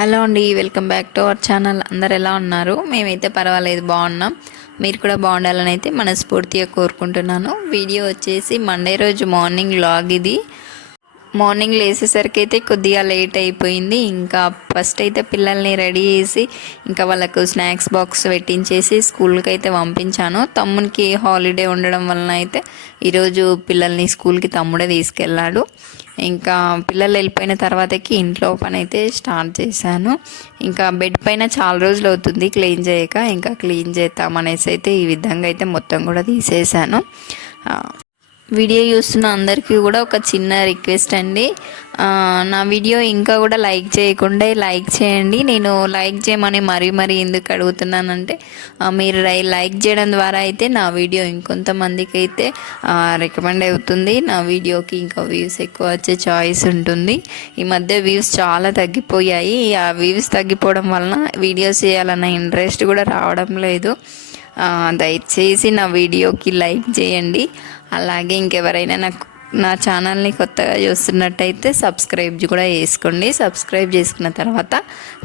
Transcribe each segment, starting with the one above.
Hello అండి, welcome back to our channel. అందరు ఎలా ఉన్నారు? మేమైతే పర్వాలేదు, బాగున్నాం. మీరు కూడా బాగుండాలని అయితే మనస్ఫూర్తిగా కోరుకుంటున్నాను. వీడియో వచ్చేసి మండే రోజు మార్నింగ్ వ్లాగ్ ఇది. మార్నింగ్ లేచేసరికి అయితే కొద్దిగా లేట్ అయిపోయింది. ఇంకా ఫస్ట్ అయితే పిల్లల్ని రెడీ చేసి ఇంకా వాళ్ళకు స్నాక్స్ బాక్స్ పెట్టించేసి స్కూల్కి అయితే పంపించాను. తమ్మునికి హాలిడే ఉండడం వలన అయితే ఈరోజు పిల్లల్ని స్కూల్కి తమ్ముడే తీసుకెళ్ళాడు. ఇంకా పిల్లలు వెళ్ళిపోయిన తర్వాతకి ఇంట్లో పని అయితే స్టార్ట్ చేశాను. ఇంకా బెడ్ పైన చాలా రోజులు అవుతుంది క్లీన్ చేయక, ఇంకా క్లీన్ చేద్దామనేసి అయితే ఈ విధంగా అయితే మొత్తం కూడా తీసేసాను. వీడియో చూస్తున్న అందరికీ కూడా ఒక చిన్న రిక్వెస్ట్ అండి, నా వీడియో ఇంకా కూడా లైక్ చేయకుండా లైక్ చేయండి. నేను లైక్ చేయమని మరీ ఎందుకు అడుగుతున్నానంటే, మీరు లైక్ చేయడం ద్వారా అయితే నా వీడియో ఇంకొంతమందికి అయితే రికమెండ్ అవుతుంది. నా వీడియోకి ఇంకా వ్యూస్ ఎక్కువ వచ్చే చాయిస్ ఉంటుంది. ఈ మధ్య వ్యూస్ చాలా తగ్గిపోయాయి. ఆ వ్యూస్ తగ్గిపోవడం వలన వీడియోస్ చేయాలన్న ఇంట్రెస్ట్ కూడా రావడం లేదు. దయచేసి నా వీడియోకి లైక్ చేయండి. అలాగే ఇంకెవరైనా నా ఛానల్ని కొత్తగా చూస్తున్నట్టయితే సబ్స్క్రైబ్ కూడా చేసుకోండి. సబ్స్క్రైబ్ చేసుకున్న తర్వాత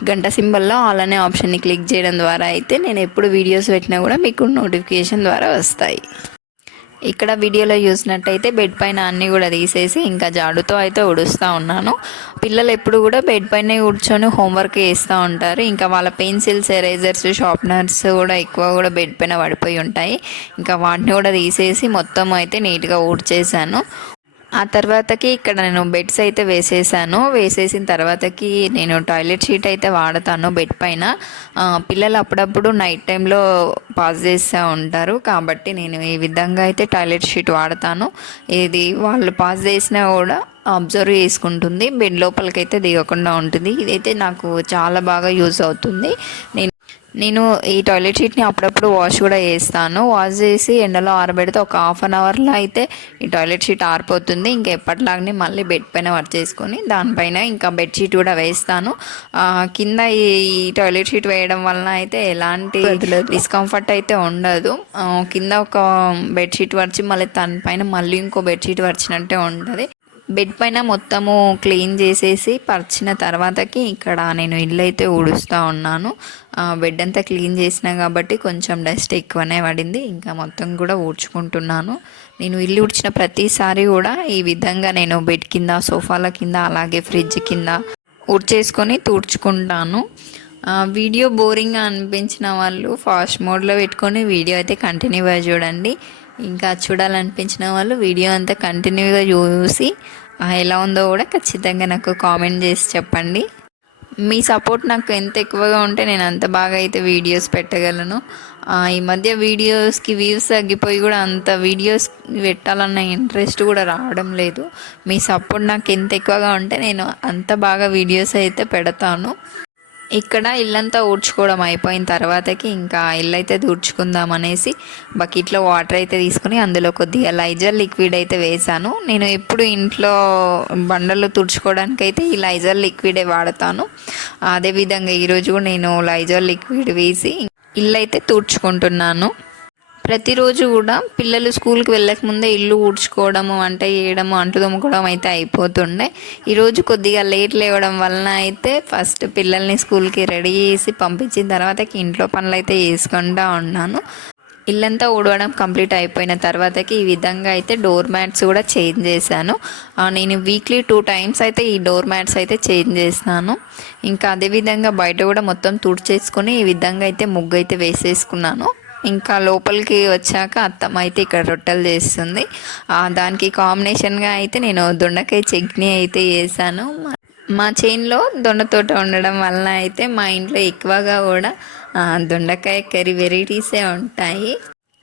గంట సింబల్లో ఆల్ అనే ఆప్షన్ని క్లిక్ చేయడం ద్వారా అయితే నేను ఎప్పుడు వీడియోస్ పెట్టినా కూడా మీకు నోటిఫికేషన్ ద్వారా వస్తాయి. ఇక్కడ వీడియోలో చూసినట్టయితే బెడ్ పైన అన్నీ కూడా తీసేసి ఇంకా జాడుతో అయితే ఉడుస్తూ ఉన్నాను. పిల్లలు ఎప్పుడు కూడా బెడ్ పైన కూర్చొని హోంవర్క్ చేస్తూ ఉంటారు. ఇంకా వాళ్ళ పెన్సిల్స్, ఎరేజర్స్, షార్ప్నర్స్ కూడా ఎక్కువ కూడా బెడ్ పైన పడిపోయి ఉంటాయి. ఇంకా వాటిని కూడా తీసేసి మొత్తం అయితే నీట్గా ఊడ్చేసాను. ఆ తర్వాతకి ఇక్కడ నేను బెడ్స్ అయితే వేసేసిన తర్వాతకి నేను టాయిలెట్ షీట్ అయితే వాడతాను బెడ్ పైన. పిల్లలు అప్పుడప్పుడు నైట్ టైంలో పాస్ చేస్తూ ఉంటారు కాబట్టి నేను ఈ విధంగా అయితే టాయిలెట్ షీట్ వాడతాను. ఇది వాళ్ళు పాస్ చేసినా కూడా అబ్జర్వ్ చేసుకుంటుంది, బెడ్ లోపలికైతే దిగకుండా ఉంటుంది. ఇదైతే నాకు చాలా బాగా యూజ్ అవుతుంది. నేను ఈ టాయిలెట్ షీట్ని అప్పుడప్పుడు వాష్ కూడా చేస్తాను. వాష్ చేసి ఎండలో ఆరబెడితే ఒక హాఫ్ అన్ అవర్లో అయితే ఈ టాయిలెట్ షీట్ ఆరిపోతుంది. ఇంకా ఎప్పటిలాగానే మళ్ళీ బెడ్ పైన చేసుకొని దానిపైన ఇంకా బెడ్షీట్ కూడా వేస్తాను. కింద ఈ టాయిలెట్ షీట్ వేయడం వలన అయితే ఎలాంటి డిస్కంఫర్ట్ అయితే ఉండదు. కింద ఒక బెడ్షీట్ పరిచి మళ్ళీ దానిపైన మళ్ళీ ఇంకో బెడ్షీట్ పరిచినట్టే ఉంటుంది. బెడ్ పైన మొత్తము క్లీన్ చేసేసి పరిచిన తర్వాతకి ఇక్కడ నేను ఇల్లు అయితే ఊడుస్తూ ఉన్నాను. బెడ్ అంతా క్లీన్ చేసినా కాబట్టి కొంచెం డస్ట్ ఎక్కువనే పడింది. ఇంకా మొత్తం కూడా ఊడ్చుకుంటున్నాను. నేను ఇల్లు ఊడ్చిన ప్రతిసారి కూడా ఈ విధంగా నేను బెడ్ కింద, సోఫాల కింద, అలాగే ఫ్రిడ్జ్ కింద ఊడ్చేసుకొని తుడుచుకుంటాను. వీడియో బోరింగ్గా అనిపించిన వాళ్ళు ఫాస్ట్ మోడ్లో పెట్టుకొని వీడియో అయితే కంటిన్యూగా చూడండి. ఇంకా చూడాలనిపించిన వాళ్ళు వీడియో అంతా కంటిన్యూగా చూసి ఎలా ఉందో కూడా ఖచ్చితంగా నాకు కామెంట్ చేసి చెప్పండి. మీ సపోర్ట్ నాకు ఎంత ఎక్కువగా ఉంటే నేను అంత బాగా అయితే వీడియోస్ పెట్టగలను. ఈ మధ్య వీడియోస్కి వ్యూస్ తగ్గిపోయి కూడా అంత వీడియోస్ పెట్టాలన్న ఇంట్రెస్ట్ కూడా రావడం లేదు. మీ సపోర్ట్ నాకు ఎంత ఎక్కువగా ఉంటే నేను అంత బాగా వీడియోస్ అయితే పెడతాను. ఇక్కడ ఇల్లంతా ఊడ్చుకోవడం అయిపోయిన తర్వాతకి ఇంకా ఇల్లు అయితే దూడ్చుకుందాం అనేసి బకెట్లో వాటర్ అయితే తీసుకుని అందులో కొద్దిగా లైజర్ లిక్విడ్ అయితే వేసాను. నేను ఎప్పుడు ఇంట్లో బండలు తుడుచుకోవడానికి అయితే ఈ లైజర్ లిక్విడే వాడతాను. అదేవిధంగా ఈరోజు కూడా నేను లైజర్ లిక్విడ్ వేసి ఇల్లు అయితే తుడుచుకుంటున్నాను. ప్రతిరోజు కూడా పిల్లలు స్కూల్కి వెళ్ళకముందే ఇల్లు ఊడ్చుకోవడము, వంట చేయడము, అంట్లు తోముకోవడం అయితే అయిపోతుండే. ఈరోజు కొద్దిగా లేట్ లేవడం వలన అయితే ఫస్ట్ పిల్లల్ని స్కూల్కి రెడీ చేసి పంపించిన తర్వాతకి ఇంట్లో పనులు అయితే చేసుకుంటూ ఉన్నాను. ఇల్లంతా ఊడవడం కంప్లీట్ అయిపోయిన తర్వాతకి ఈ విధంగా అయితే డోర్ మ్యాట్స్ కూడా చేంజ్ చేశాను. నేను వీక్లీ 2 times అయితే ఈ డోర్ మ్యాట్స్ అయితే చేంజ్ చేస్తాను. ఇంకా అదేవిధంగా బయట కూడా మొత్తం తుడిచేసుకొని ఈ విధంగా అయితే ముగ్గు అయితే వేసేసుకున్నాను. ఇంకా లోపలికి వచ్చాక అత్తమ్మ అయితే ఇక్కడ రొట్టెలు చేస్తుంది. దానికి కాంబినేషన్గా అయితే నేను దొండకాయ చట్నీ అయితే చేశాను. మా చేనులో దొండ తోట ఉండడం వలన అయితే మా ఇంట్లో ఎక్కువగా కూడా దొండకాయ కర్రీ వెరైటీసే ఉంటాయి.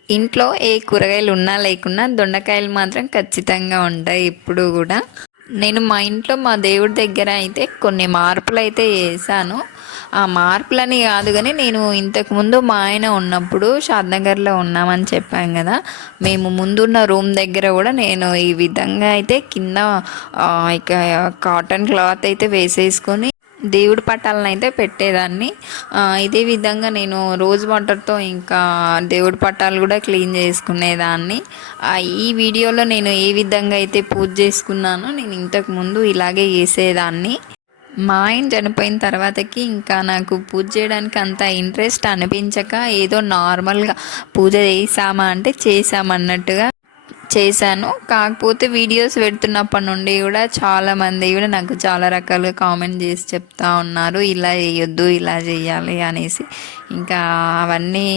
ఇంట్లో ఏ కూరగాయలు ఉన్నా లేకున్నా దొండకాయలు మాత్రం ఖచ్చితంగా ఉంటాయి ఎప్పుడు కూడా. నేను మా ఇంట్లో మా దేవుడి దగ్గర అయితే కొన్ని మార్పులు అయితే చేశాను. ఆ మార్పులని కాదు కానీ నేను ఇంతకుముందు మా ఆయన ఉన్నప్పుడు షాద్నగర్లో ఉన్నామని చెప్పాను కదా, మేము ముందున్న రూమ్ దగ్గర కూడా నేను ఈ విధంగా అయితే కింద ఇక కాటన్ క్లాత్ అయితే వేసేసుకొని దేవుడి పటాలను అయితే పెట్టేదాన్ని. ఇదే విధంగా నేను రోజ్ వాటర్తో ఇంకా దేవుడి పటాలు కూడా క్లీన్ చేసుకునేదాన్ని. ఈ వీడియోలో నేను ఏ విధంగా అయితే పూజ చేసుకున్నానో నేను ఇంతకుముందు ఇలాగే చేసేదాన్ని. మా ఆయన చనిపోయిన తర్వాతకి ఇంకా నాకు పూజ చేయడానికి అంత ఇంట్రెస్ట్ అనిపించక ఏదో నార్మల్గా పూజ చేసామా అంటే చేసామన్నట్టుగా చేశాను. కాకపోతే వీడియోస్ పెడుతున్నప్పటి నుండి కూడా చాలామంది కూడా నాకు చాలా రకాలుగా కామెంట్ చేసి చెప్తా ఉన్నారు, ఇలా చేయొద్దు ఇలా చేయాలి అనేసి. ఇంకా అవన్నీ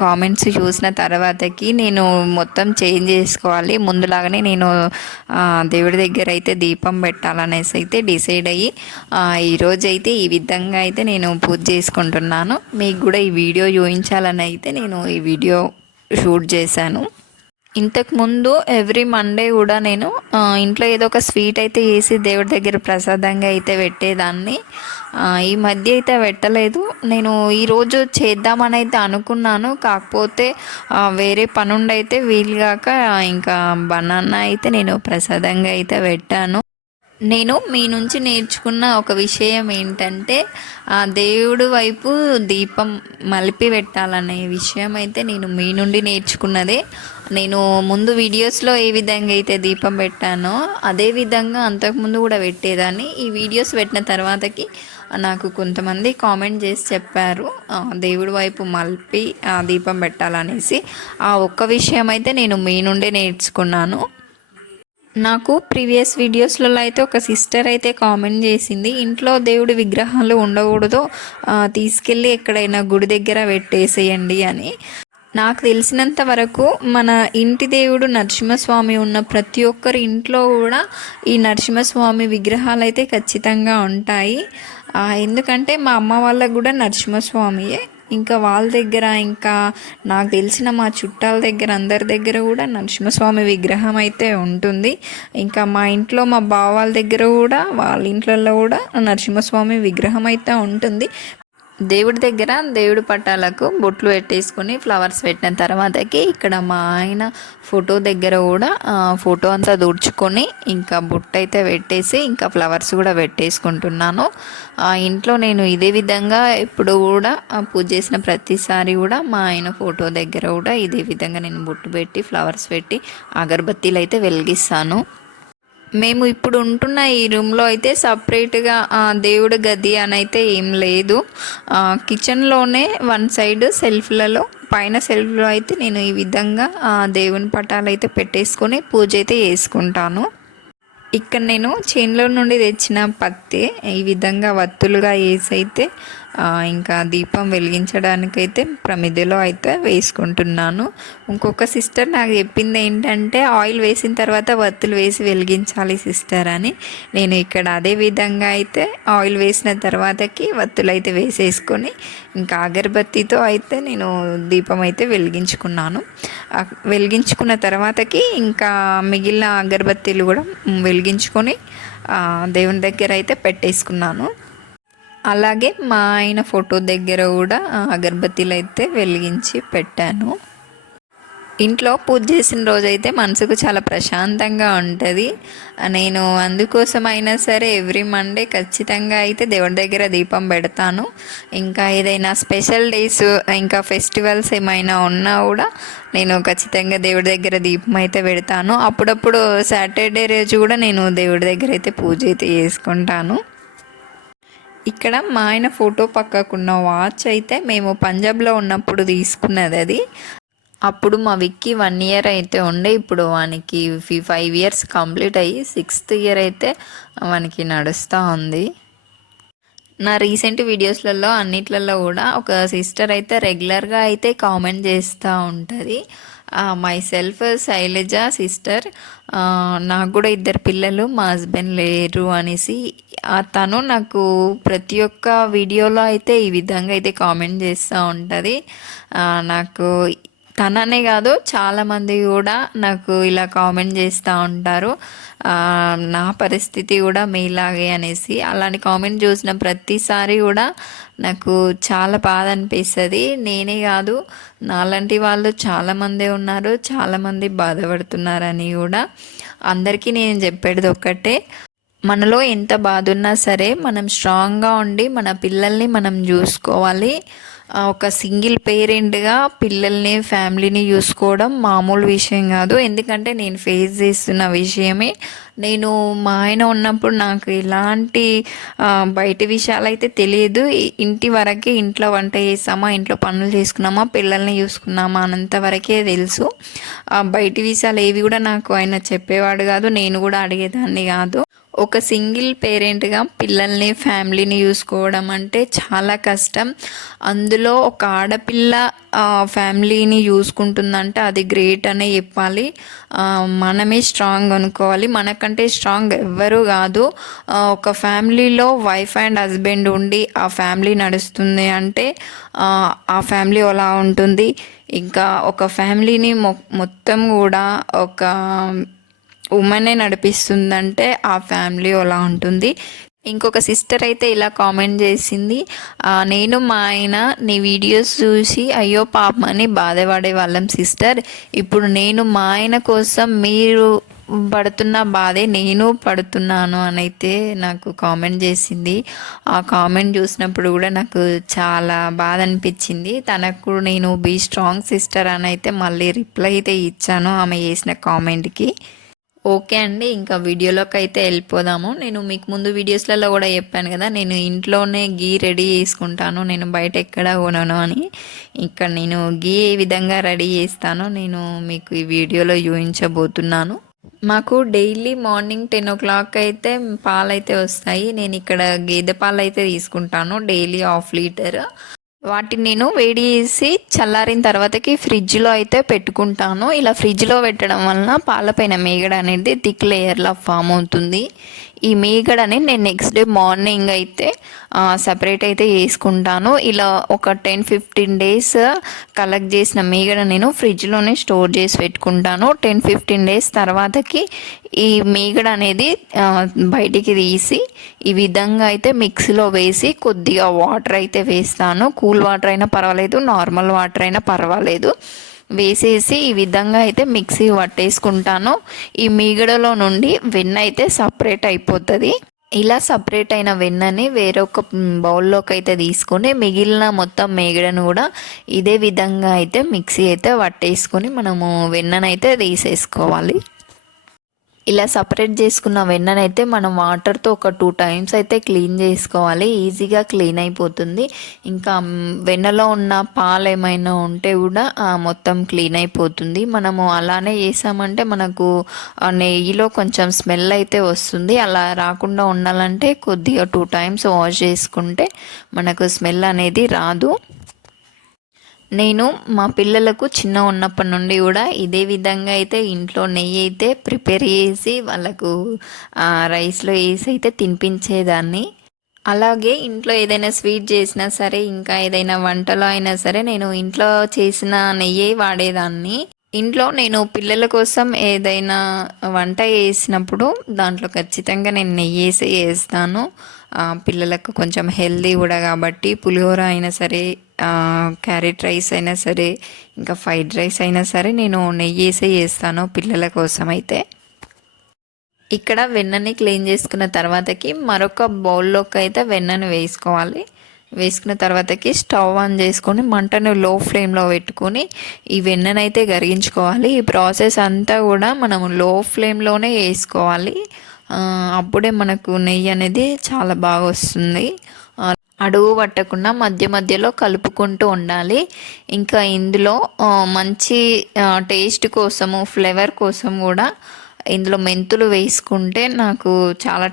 కామెంట్స్ చూసిన తర్వాతకి నేను మొత్తం చేంజ్ చేసుకోవాలి, ముందులాగానే నేను దేవుడి దగ్గర అయితే దీపం పెట్టాలనేసి అయితే డిసైడ్ అయ్యి ఈరోజు అయితే ఈ విధంగా అయితే నేను పూజ చేసుకుంటున్నాను. మీకు కూడా ఈ వీడియో చూపించాలని అయితే నేను ఈ వీడియో షూట్ చేశాను. ఇంతకుముందు ఎవ్రీ మండే కూడా నేను ఇంట్లో ఏదో ఒక స్వీట్ అయితే చేసి దేవుడి దగ్గర ప్రసాదంగా అయితే పెట్టేదాన్ని. ఈ మధ్య అయితే పెట్టలేదు. నేను ఈరోజు చేద్దామని అయితే అనుకున్నాను, కాకపోతే వేరే పనుండి అయితే వీలుగాక ఇంకా బనానా అయితే నేను ప్రసాదంగా అయితే పెట్టాను. నేను మీ నుంచి నేర్చుకున్న ఒక విషయం ఏంటంటే దేవుడి వైపు దీపం మలిపి పెట్టాలనే విషయం అయితే నేను మీ నుండి నేర్చుకున్నదే. నేను ముందు వీడియోస్లో ఏ విధంగా అయితే దీపం పెట్టానో అదే విధంగా అంతకుముందు కూడా పెట్టేదాన్ని. ఈ వీడియోస్ పెట్టిన తర్వాతకి నాకు కొంతమంది కామెంట్ చేసి చెప్పారు దేవుడి వైపు మలిపి దీపం పెట్టాలనేసి. ఆ ఒక్క విషయం అయితే నేను మీ నుండే నేర్చుకున్నాను. నాకు ప్రీవియస్ వీడియోస్లలో అయితే ఒక సిస్టర్ అయితే కామెంట్ చేసింది, ఇంట్లో దేవుడి విగ్రహాలు ఉండకూడదు, తీసుకెళ్ళి ఎక్కడైనా గుడి దగ్గర పెట్టేసేయండి అని. నాకు తెలిసినంత వరకు మన ఇంటి దేవుడు నరసింహస్వామి ఉన్న ప్రతి ఒక్కరి ఇంట్లో కూడా ఈ నరసింహస్వామి విగ్రహాలు అయితే ఖచ్చితంగా ఉంటాయి. ఎందుకంటే మా అమ్మ వాళ్ళకు కూడా నరసింహస్వామియే. ఇంకా వాళ్ళ దగ్గర, ఇంకా నాకు తెలిసిన మా చుట్టాల దగ్గర, అందరి దగ్గర కూడా నరసింహస్వామి విగ్రహం అయితే ఉంటుంది. ఇంకా మా ఇంట్లో మా బావ వాళ్ళ దగ్గర కూడా, వాళ్ళ ఇంట్లలో కూడా నరసింహస్వామి విగ్రహం అయితే ఉంటుంది. దేవుడి దగ్గర దేవుడి పటాలకు బొట్లు పెట్టేసుకొని ఫ్లవర్స్ పెట్టిన తర్వాతకి ఇక్కడ మా ఆయన ఫోటో దగ్గర కూడా ఫోటో అంతా దుడుచుకొని ఇంకా బొట్టు అయితే పెట్టేసి ఇంకా ఫ్లవర్స్ కూడా పెట్టేసుకుంటున్నాను. ఇంట్లో నేను ఇదే విధంగా ఇప్పుడు కూడా పూజ చేసిన ప్రతిసారి కూడా మా ఆయన ఫోటో దగ్గర కూడా ఇదే విధంగా నేను బొట్టు పెట్టి ఫ్లవర్స్ పెట్టి అగరబత్తీలు అయితే వెలిగిస్తాను. మేము ఇప్పుడు ఉంటున్న ఈ రూమ్లో అయితే సపరేట్గా దేవుడి గది అని అయితే ఏం లేదు. కిచెన్లోనే వన్ సైడ్ సెల్ఫ్లలో, పైన సెల్ఫ్లో అయితే నేను ఈ విధంగా దేవుని పటాలు అయితే పెట్టేసుకొని పూజ అయితే చేసుకుంటాను. ఇక్కడ నేను చేనులో నుండి తెచ్చిన పత్తి ఈ విధంగా వత్తులుగా వేసి అయితే ఇంకా దీపం వెలిగించడానికైతే ప్రమిదలో అయితే వేసుకుంటున్నాను. ఇంకొక సిస్టర్ నాకు చెప్పింది ఏంటంటే ఆయిల్ వేసిన తర్వాత వత్తులు వేసి వెలిగించాలి సిస్టర్ అని. నేను ఇక్కడ అదే విధంగా అయితే ఆయిల్ వేసిన తర్వాతకి వత్తులు అయితే వేసేసుకొని ఇంకా అగరబత్తితో అయితే నేను దీపం అయితే వెలిగించుకున్నాను. వెలిగించుకున్న తర్వాతకి ఇంకా మిగిలిన అగరబత్తీలు కూడా వెలిగించుకొని దేవుని దగ్గర అయితే పెట్టేసుకున్నాను. అలాగే మా ఆయన ఫోటో దగ్గర కూడా అగరబత్తీలు అయితే వెలిగించి పెట్టాను. ఇంట్లో పూజ చేసిన రోజైతే మనసుకు చాలా ప్రశాంతంగా ఉంటుంది. నేను అందుకోసమైనా సరే ఎవ్రీ మండే ఖచ్చితంగా అయితే దేవుడి దగ్గర దీపం పెడతాను. ఇంకా ఏదైనా స్పెషల్ డేస్, ఇంకా ఫెస్టివల్స్ ఏమైనా ఉన్నా కూడా నేను ఖచ్చితంగా దేవుడి దగ్గర దీపం అయితే పెడతాను. అప్పుడప్పుడు సాటర్డే రోజు కూడా నేను దేవుడి దగ్గర అయితే పూజ అయితే చేసుకుంటాను. ఇక్కడ మా ఆయన ఫోటో పక్కకున్న వాచ్ అయితే మేము పంజాబ్లో ఉన్నప్పుడు తీసుకున్నది అది. అప్పుడు మా విక్కీ 1 ఇయర్ అయితే ఉండే, ఇప్పుడు వానికి 5 ఇయర్స్ కంప్లీట్ అయ్యి 6th ఇయర్ అయితే వానికి నడుస్తూ ఉంది. నా రీసెంట్ వీడియోస్లలో అన్నిట్లలో కూడా ఒక సిస్టర్ అయితే రెగ్యులర్గా అయితే కామెంట్ చేస్తూ ఉంటుంది, మై సెల్ఫ్ శైలజ సిస్టర్, నాకు కూడా 2 పిల్లలు, మా హస్బెండ్ లేరు అనేసి. తను నాకు ప్రతి ఒక్క వీడియోలో అయితే ఈ విధంగా అయితే కామెంట్ చేస్తూ ఉంటుంది. నాకు తననే కాదు చాలామంది కూడా నాకు ఇలా కామెంట్ చేస్తూ ఉంటారు, నా పరిస్థితి కూడా మీలాగే అనేసి. అలాంటి కామెంట్ చూసిన ప్రతిసారి కూడా నాకు చాలా బాధ అనిపిస్తుంది. నేనే కాదు, నాలాంటి వాళ్ళు చాలామంది ఉన్నారు, చాలామంది బాధపడుతున్నారని కూడా. అందరికీ నేను చెప్పేది ఒక్కటే, మనలో ఎంత బాధ ఉన్నా సరే మనం స్ట్రాంగ్గా ఉండి మన పిల్లల్ని మనం చూసుకోవాలి. ఒక సింగిల్ పేరెంట్గా పిల్లల్ని ఫ్యామిలీని చూసుకోవడం మామూలు విషయం కాదు. ఎందుకంటే నేను ఫేస్ చేస్తున్న విషయమే. నేను మా ఆయన ఉన్నప్పుడు నాకు ఎలాంటి బయట విషయాలు అయితే తెలియదు. ఇంటి వరకే, ఇంట్లో వంట చేస్తామా, ఇంట్లో పనులు చేసుకున్నామా, పిల్లల్ని చూసుకున్నామా అన్నంత వరకే తెలుసు. బయటి విషయాలు ఏవి కూడా నాకు ఆయన చెప్పేవాడు కాదు, నేను కూడా అడిగేదాన్ని కాదు. ఒక సింగిల్ పేరెంట్గా పిల్లల్ని ఫ్యామిలీని చూసుకోవడం అంటే చాలా కష్టం. అందులో ఒక ఆడపిల్ల ఫ్యామిలీని చూసుకుంటుందంటే అది గ్రేట్ అనే చెప్పాలి. మనమే స్ట్రాంగ్ అనుకోవాలి. మనకంటే స్ట్రాంగ్ ఎవ్వరూ కాదు. ఒక ఫ్యామిలీలో వైఫ్ అండ్ హస్బెండ్ ఉండి ఆ ఫ్యామిలీ నడుస్తుంది అంటే ఆ ఫ్యామిలీ ఎలా ఉంటుంది. ఇంకా ఒక ఫ్యామిలీని మొత్తం కూడా ఒక ఉమెనే నడిపిస్తుందంటే ఆ ఫ్యామిలీ అలా ఉంటుంది. ఇంకొక సిస్టర్ అయితే ఇలా కామెంట్ చేసింది, నేను మా ఆయన నీ వీడియోస్ చూసి అయ్యో పాపమని బాధపడే వాళ్ళం సిస్టర్. ఇప్పుడు నేను మా ఆయన కోసం మీరు పడుతున్న బాధే నేను పడుతున్నాను అని అయితే నాకు కామెంట్ చేసింది. ఆ కామెంట్ చూసినప్పుడు కూడా నాకు చాలా బాధ అనిపించింది. తనకు నేను బీ స్ట్రాంగ్ సిస్టర్ అని అయితే మళ్ళీ రిప్లై అయితే ఇచ్చాను ఆమె చేసిన కామెంట్కి. ఓకే అండి, ఇంకా వీడియోలోకి అయితే వెళ్ళిపోదాము. నేను మీకు ముందు వీడియోస్లలో కూడా చెప్పాను కదా, నేను ఇంట్లోనే గీ రెడీ చేసుకుంటాను, నేను బయట ఎక్కడ కొనను అని. ఇక్కడ నేను గీ ఏ విధంగా రెడీ చేస్తానో నేను మీకు ఈ వీడియోలో చూపించబోతున్నాను. మాకు డైలీ మార్నింగ్ 10 o'clock అయితే పాలు అయితే వస్తాయి. నేను ఇక్కడ గేదె పాలు అయితే తీసుకుంటాను డైలీ 1/2 లీటర్. వాటిని నేను వేడి చేసి చల్లారిన తర్వాతకి ఫ్రిడ్జ్లో అయితే పెట్టుకుంటాను. ఇలా ఫ్రిడ్జ్లో పెట్టడం వలన పాలపైన మేగడ అనేది థిక్ లేయర్లా ఫామ్ అవుతుంది. ఈ మేగడని నేను నెక్స్ట్ డే మార్నింగ్ అయితే సపరేట్ అయితే చేసుకుంటాను. ఇలా ఒక 10-15 days కలెక్ట్ చేసిన మేగడ నేను ఫ్రిడ్జ్లోనే స్టోర్ చేసి పెట్టుకుంటాను. 10-15 days తర్వాతకి ఈ మేగడ అనేది బయటికి తీసి ఈ విధంగా అయితే మిక్సీలో వేసి కొద్దిగా వాటర్ అయితే వేస్తాను. కూల్ వాటర్ అయినా పర్వాలేదు, నార్మల్ వాటర్ అయినా పర్వాలేదు. వేసేసి ఈ విధంగా అయితే మిక్సీ పట్టేసుకుంటాను. ఈ మీగడలో నుండి వెన్న అయితే సపరేట్ అయిపోతుంది. ఇలా సపరేట్ అయిన వెన్నని వేరొక బౌల్లోకి అయితే తీసుకొని మిగిలిన మొత్తం మేగడను కూడా ఇదే విధంగా అయితే మిక్సీ అయితే పట్టేసుకొని మనము వెన్ననైతే తీసేసుకోవాలి. ఇలా సపరేట్ చేసుకున్న వెన్ననైతే మనం వాటర్తో ఒక 2 times అయితే క్లీన్ చేసుకోవాలి. ఈజీగా క్లీన్ అయిపోతుంది. ఇంకా వెన్నలో ఉన్న పాలు ఏమైనా ఉంటే కూడా మొత్తం క్లీన్ అయిపోతుంది. మనము అలానే చేసామంటే మనకు నెయ్యిలో కొంచెం స్మెల్ అయితే వస్తుంది. అలా రాకుండా ఉండాలంటే కొద్దిగా 2 times వాష్ చేసుకుంటే మనకు స్మెల్ అనేది రాదు. నేను మా పిల్లలకు చిన్న ఉన్నప్పటి నుండి కూడా ఇదే విధంగా అయితే ఇంట్లో నెయ్యి అయితే ప్రిపేర్ చేసి వాళ్ళకు రైస్లో వేసి అయితే తినిపించేదాన్ని. అలాగే ఇంట్లో ఏదైనా స్వీట్ చేసినా సరే, ఇంకా ఏదైనా వంటలో అయినా సరే నేను ఇంట్లో చేసిన నెయ్యి వాడేదాన్ని. ఇంట్లో నేను పిల్లల కోసం ఏదైనా వంట చేసినప్పుడు దాంట్లో ఖచ్చితంగా నేను నెయ్యి వేసి వేస్తాను. పిల్లలకు కొంచెం హెల్దీ కూడా కాబట్టి పులిహోర అయినా సరే, క్యారెట్ రైస్ అయినా సరే, ఇంకా ఫ్రైడ్ రైస్ అయినా సరే నేను నెయ్యి వేసే చేస్తాను పిల్లల కోసం అయితే. ఇక్కడ వెన్నని క్లీన్ చేసుకున్న తర్వాతకి మరొక బౌల్లోకి అయితే వెన్నను వేసుకోవాలి. వేసుకున్న తర్వాతకి స్టవ్ ఆన్ చేసుకొని మంటను లో ఫ్లేమ్లో పెట్టుకొని ఈ వెన్ననైతే కరిగించుకోవాలి. ఈ ప్రాసెస్ అంతా కూడా మనము లో ఫ్లేమ్లోనే వేసుకోవాలి. అప్పుడే మనకు నెయ్యి అనేది చాలా బాగా వస్తుంది. అడుగు పట్టకుండా మధ్య మధ్యలో కలుపుకుంటూ ఉండాలి. ఇంకా ఇందులో మంచి టేస్ట్ కోసము, ఫ్లేవర్ కోసం కూడా ఇందులో మెంతులు వేసుకుంటే నాకు చాలా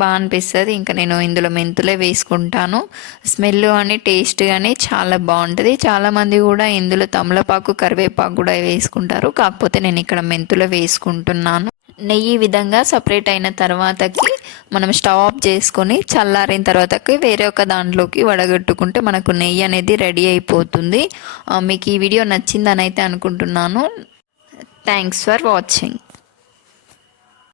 బాగా అనిపిస్తుంది. ఇంకా నేను ఇందులో మెంతులే వేసుకుంటాను. స్మెల్ కానీ టేస్ట్ కానీ చాలా బాగుంటుంది. చాలామంది కూడా ఇందులో తమలపాకు, కరివేపాకు కూడా వేసుకుంటారు. కాకపోతే నేను ఇక్కడ మెంతులే వేసుకుంటున్నాను. నెయ్యి విధంగా సపరేట్ అయిన తర్వాతకి మనం స్టవ్ ఆఫ్ చేసుకొని చల్లారిన తర్వాతకి వేరే ఒక దాంట్లోకి వడగట్టుకుంటే మనకు నెయ్యి అనేది రెడీ అయిపోతుంది. మీకు ఈ వీడియో నచ్చిందని అయితే అనుకుంటున్నాను. Thanks for watching.